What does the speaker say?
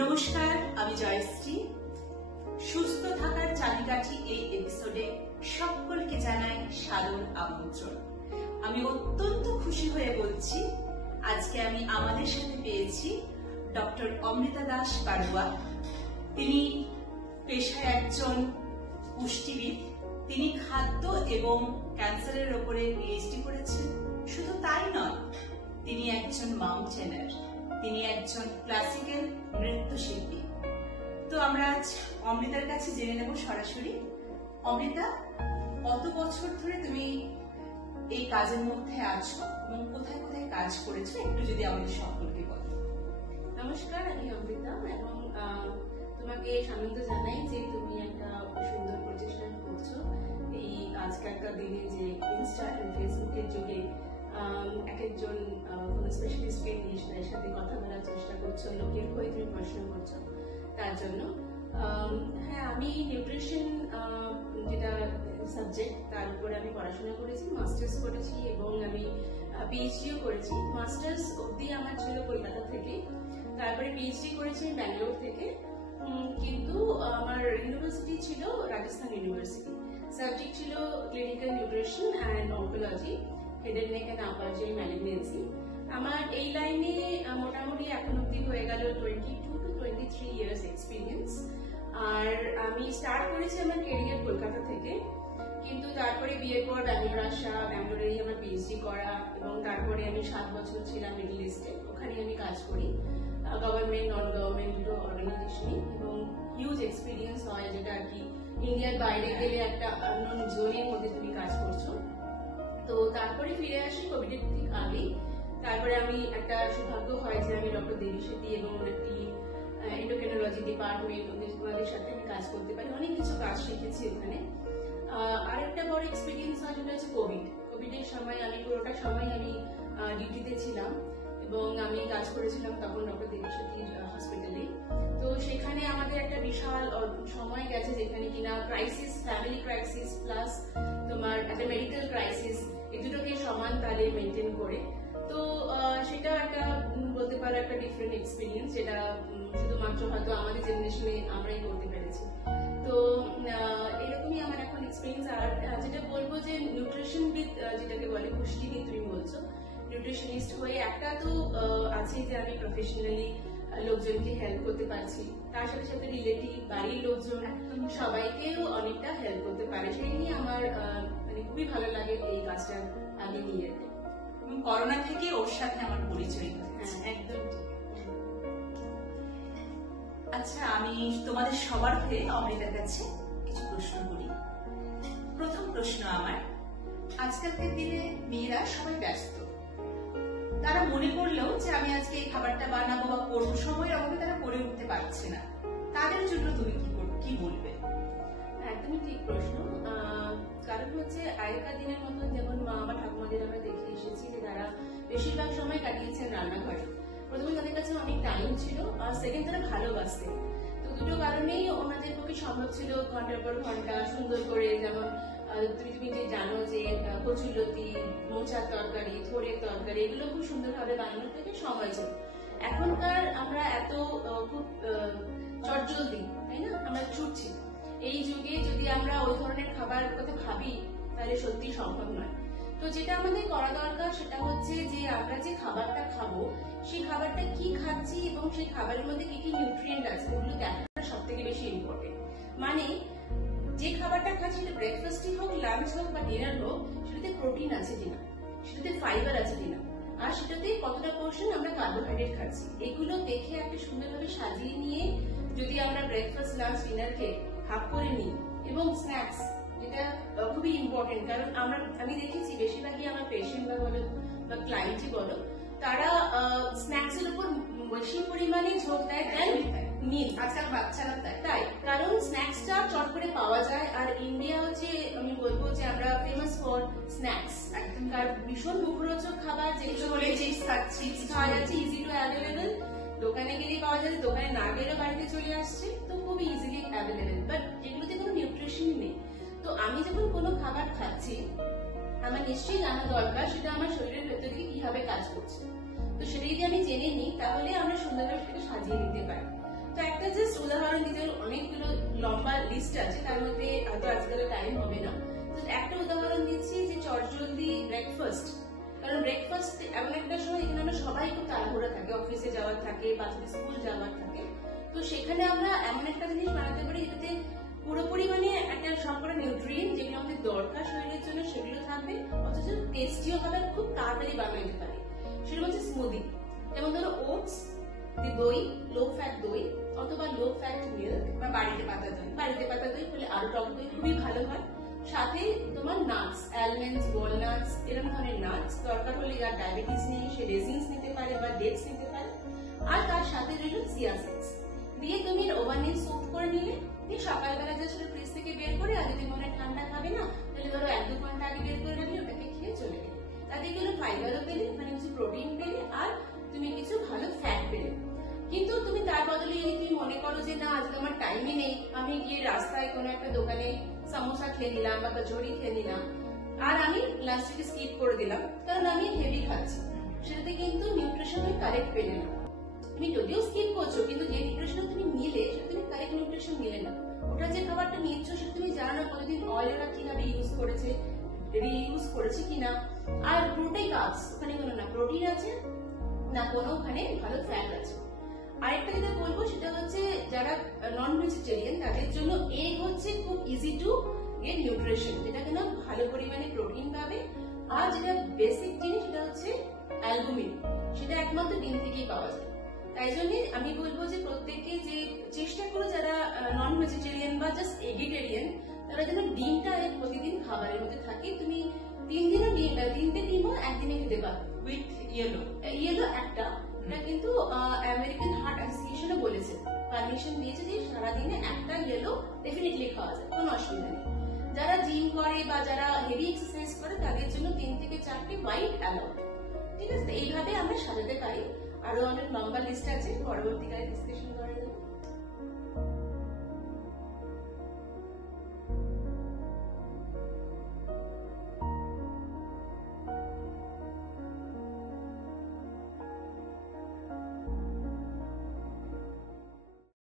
নমস্কার, আমি জয়শ্রী। সুস্থ থাকার চাবিকাঠি এই এপিসোডে সকলকে জানাই সাদর আমন্ত্রণ। আমি অত্যন্ত খুশি হয়ে বলছি, আজকে আমি আমাদের সাথে পেয়েছি ডক্টর অমৃতা দাস বাড়ুয়া। তিনি পেশায় একজন পুষ্টিবিদ। তিনি খাদ্য এবং ক্যান্সারের উপরে পিএইচডি করেছেন। শুধু তাই নয়, তিনি একজন মাউন্টেনার, তিনি একজন ক্লাসিক্যাল নৃত্যশিল্পী। তো আমরা আজ অমৃতার কাছে জেনে নেব সরাসরি। অমৃতা, কত বছর ধরে তুমি এই কাজের মধ্যে আছো এবং কোথায় কোথায় কাজ করেছো, একটু যদি আমাদের সকলকে বলো। নমস্কার, আমি অমৃতা এবং তোমাকে সানন্দ জানাই যে তুমি একটা সুন্দর প্রচেষ্টা করছো। এই আজকালকার দিনে যে ইনস্টা এবং ফেসবুকের যুগে এক একজন কোনো স্পেশালিস্টকে নিয়ে তাদের সাথে কথা বলার চেষ্টা করছো, লোকের হয়ে তুমি প্রশ্ন করছো, তার জন্য হ্যাঁ, আমি নিউট্রিশন যেটা সাবজেক্ট তার উপরে আমি পড়াশোনা করেছি, মাস্টার্স করেছি এবং আমি পিএইচডিও করেছি। মাস্টার্স অবধি আমার ছিল কলকাতা থেকে, তারপরে পিএইচডি করেছি ব্যাঙ্গালোর থেকে, কিন্তু আমার ইউনিভার্সিটি ছিল রাজস্থান ইউনিভার্সিটি। সাবজেক্ট ছিল clinical nutrition and oncology, head and neck and upper G malignancy. আমার এই লাইনে মোটামুটি এখন অব্দি হয়ে গেল 22 to 23 ইয়ার্স এক্সপিরিয়েন্স। আর আমি স্টার্ট করেছি আমার ক্যারিয়ার কলকাতা থেকে, কিন্তু তারপরে বিয়ের পর ব্যাঙ্গালোর আসা, ব্যাঙ্গালোরেই আমার পিএইচডি করা এবং তারপরে আমি 7 বছর ছিলাম মিডল ইস্টে। ওখানে আমি কাজ করি গভর্নমেন্ট নন গভর্নমেন্ট দুটো অর্গানাইজেশনে, এবং হিউজ এক্সপিরিয়েন্স হয়, যেটা আর কি ইন্ডিয়ার বাইরে গেলে একটা অন্য জোনের মধ্যে তুমি কাজ করছো। তো তারপরে ফিরে আসি কোভিডের ঠিক আগেই। তারপরে আমি একটা সৌভাগ্য হয় যে আমি ডক্টর দেবী শেট্টি এবং একটি এন্ডোক্রাইনোলজি ডিপার্টমেন্ট ওদের সাথে আমি কাজ করতে পারি, অনেক কিছু কাজ শিখেছি ওখানে। আরেকটা বড় এক্সপিরিয়েন্স হয় যেটা হচ্ছে কোভিডের সময় আমি পুরোটা সময় আমি ডিউটিতে ছিলাম এবং আমি কাজ করেছিলাম তখন ডক্টর দেবী শেট্টির হসপিটালে। তো সেখানে আমাদের একটা বিশাল সময় গেছে যেখানে কিনা ক্রাইসিস, ফ্যামিলি ক্রাইসিস প্লাস তোমার একটা মেডিকেল ক্রাইসিস, এই দুটোকে সমান তালে মেনটেন করে। তো সেটা একটা বলতে পারো একটা ডিফারেন্ট এক্সপিরিয়েন্স, যেটা শুধুমাত্র হয়তো আমাদের জেনারেশনে আমরাই করতে পেরেছি। তো এরকমই আমার এখন এক্সপিরিয়েন্স। আর যেটা বলবো যে নিউট্রিশনবিদ যেটাকে বলে, পুষ্টিবিদ তুমি বলছো, নিউট্রিশনিস্ট হয়ে একটা তো আছে যে আমি প্রফেশনালি লোকজনকে হেল্প করতে পারছি, তার সাথে সাথে রিলেটিভ বাড়ির লোকজন সবাইকেও অনেকটা হেল্প করতে পারে। সেই নিয়ে আমার মানে খুবই ভালো লাগে এই কাজটা আগে নিয়ে যেতে। করোনা থেকে ওর সাথে আমার পরিচয় হয়েছে। একদম। আচ্ছা, আমি তোমাদের সবার হয়ে অমৃতার কাছে কিছু প্রশ্ন করি। প্রথম প্রশ্ন আমার, আজকালকার দিনে মেয়েরা সবাই ব্যস্ত, তারা মনে করলেও যে আমি আজকে এই খাবারটা বানাবো বা করবো, সময়ের অভাবে তারা করে উঠতে পারছে না, তাদের জন্য তুমি কি বলবে? একদমই ঠিক প্রশ্ন। কারণ হচ্ছে আগেকার দিনের মতন যেমন মা বা ঠাকুমাদের আমরা দেখে এসেছি যে তারা বেশিরভাগ সময় কাটিয়েছেন রান্নাঘরে। প্রথমে তাদের কাছে অনেক টাইম ছিল, আর সেকেন্ড তারা ভালোবাসতেন। তো দুটো কারণেই ওনাদের পক্ষে সম্ভব ছিল ঘন্টার পর ঘন্টা সুন্দর করে, যেমন তুমি যে জানো যে কচুলতি, মোচার তরকারি, থোড়ের তরকারি, এগুলো খুব সুন্দরভাবে বানানোর থেকে সময় ছিল। এখনকার আমরা এত খুব চটজলদি, তাই না, আমরা ছুটছি। এই যুগে যদি আমরা ওই ধরনের খাবার কথা ভাবি তাহলে সত্যি সম্ভব নয়। তো যেটা আমাদের করা দরকার সেটা হচ্ছে যে আমরা যে খাবারটা খাবো সেই খাবারটা কি খাচ্ছি এবং সেই খাবারের মধ্যে কি কি নিউট্রিয়েন্ট আছে ওগুলো দেখাটা সব থেকে বেশি ইম্পর্টেন্ট। মানে যে খাবারটা খাচ্ছি সেটা ব্রেকফাস্টই হোক, লাঞ্চ হোক বা ডিনার হোক, সেটাতে প্রোটিন আছে কিনা, সেটাতে ফাইবার আছে কিনা, আর সেটাতে কতটা পোর্শন আমরা কার্বোহাইড্রেট খাচ্ছি, এগুলো দেখে একটা সুন্দরভাবে সাজিয়ে নিয়ে যদি আমরা ব্রেকফাস্ট, লাঞ্চ, ডিনারকে ভাগ করে নিই, এবং স্ন্যাক্স যেটা খুবই ইম্পর্টেন্ট। কারণ আমি দেখেছি বেশিরভাগই আমার পেশেন্ট বা বলো বা ক্লায়েন্টই বলো, তারা স্ন্যাক্স এর উপর বেশি পরিমাণে ঝোঁক দেয় দেন মিল। আজকাল বাচ্চারা তাই, কারণ স্ন্যাক্সটা চট করে পাওয়া যায়, আর ইন্ডিয়া হচ্ছে আমি বলবো যে আমরা ফেমাস ফর স্ন্যাক্স। একদম ভীষণ মুখরোচক খাবার, যেগুলো খাওয়া যাচ্ছে, ইজি টু অ্যাভেলেবল, দোকানে গেলেই পাওয়া যাচ্ছে, দোকানে না গেলেও বাড়িতে চলে আসছে, তো খুব ইজিলি অ্যাভেলেবল, বাট এগুলোতে কোনো নিউট্রিশনই নেই। তো আমি যখন কোনো খাবার খাচ্ছি আমার নিশ্চয়ই জানা দরকার সেটা আমার শরীরের ভেতর থেকে কিভাবে কাজ করছে। তো সেটা যদি আমি জেনে নিই তাহলে আমরা সুন্দরভাবে সেটাকে সাজিয়ে নিতে পারি। তো একটা জাস্ট উদাহরণ দিতে হলে অনেকগুলো লম্বা লিস্ট আছে, তার মধ্যে হয়তো আজকাল টাইম হবে না। তো একটা উদাহরণ দিচ্ছি যে চটজলদি ব্রেকফাস্ট। কারণ ব্রেকফাস্ট এমন একটা সময় যেখানে আমরা সবাই খুব তাড়াহুড়া থাকে, অফিসে যাওয়ার থাকে, বাচ্চাদের স্কুল যাওয়ার থাকে। তো সেখানে আমরা এমন একটা জিনিস বানাতে পারি যেটাতে পুরোপুরি মানে একটা সবকটা নিউট্রিয়েন্ট যেগুলো আমাদের দরকার শরীরের জন্য সেগুলো থাকবে, অথচ টেস্টিও হবে, খুব তাড়াতাড়ি বানানো যেতে পারে। সেটা হচ্ছে স্মুদি। যেমন ধরো ওটস, দই, লো ফ্যাট দই অথবা লো ফ্যাট মিল্ক বা বাড়িতে পাতা দই হলে আরো টক দই খুবই ভালো হয়। সাথে তোমার নাটস, অ্যালমন্ডস, ওয়ালনাটস, এরকম ধরনের নাটস দরকার হলে যার ডায়াবেটিস নেই সে রেজিনস নিতে পারে বা ডেটস নিতে পারে। আর তার সাথে রইল চিয়া সিডস দিয়ে তুমি ওভানে সোক করে নিলে, দিয়ে সকালবেলা জাস্ট ফ্রিজ থেকে বের করে, আর যদি মনে ঠান্ডা খাবে না তাহলে ধরো 1-2 ঘন্টা আগে বের করে রাখলে ওটাকে খেয়ে চলে গেলে। তাতে গেলে ফাইবারও পেলে, মানে কিছু প্রোটিন পেলে, আর তুমি কিছু ভালো ফ্যাট পেলে। কিন্তু তুমি তার বদলে যদি তুমি মনে করো যে না আজকে আমার টাইমই নেই, আমি গিয়ে রাস্তায় কোনো একটা দোকানে সামোসা খেয়ে নিলাম বা কচুরি খেয়ে নিলাম, আর আমি লাঞ্চটাকে স্কিপ করে দিলাম কারণ আমি হেভি খাচ্ছি, সেটাতে কিন্তু নিউট্রিশন কারেক্ট পেলে না। তুমি যদিও স্কিপ করছো কিন্তু যে নিউট্রিশন তুমি নিলে সেটা তুমি কারেক্ট নিউট্রিশন নিলে না। ওটা যে খাবারটা নিচ্ছ সেটা তুমি জানো না কতদিন অয়েল ওরা কিভাবে ইউজ করেছে, রিইউজ করেছে কিনা। আর পুরোটাই কার্বস, ওখানে কোনো না প্রোটিন আছে না কোনো ওখানে ভালো ফ্যাট আছে। আরেকটা যেটা বলবো সেটা হচ্ছে যারা নন ভেজিটেরিয়ান তাদের জন্য এগ হচ্ছে খুব ইজি টু গেট নিউট্রিশন, যেটা কিনা ভালো পরিমাণে প্রোটিন পাবে। আর যেটা বেসিক জিনিস সেটা হচ্ছে অ্যালবুমিন, সেটা একমাত্র ডিম থেকেই পাওয়া যায়। তাই জন্য আমি বলবো যে প্রত্যেকে যে চেষ্টা করো যারা নন ভেজিটেরিয়ান বা জাস্ট এগিটেরিয়ান, তারা যেন ডিমটা প্রতিদিন খাবারের মধ্যে থাকে। তুমি 3 দিনও তিনটে ডিমও একদিনে খেতে পারো উইথ ইয়েলো একটা। এটা কিন্তু আমেরিকান হার্ট অ্যাসোসিয়েশনও বলেছে, পারমিশন দিয়েছে যে সারাদিনে একটা ইয়েলো ডেফিনেটলি খাওয়া যায়, কোনো অসুবিধা নেই। যারা জিম করে বা যারা হেভি এক্সারসাইজ করে তাদের জন্য 3 থেকে 4টে হোয়াইট অ্যালাউড। ঠিক আছে, এইভাবে আমরা সাজাতে পারি। আরো অনেক লম্বা লিস্ট আছে, পরবর্তীকালে ডিসকাশন করা যাবে।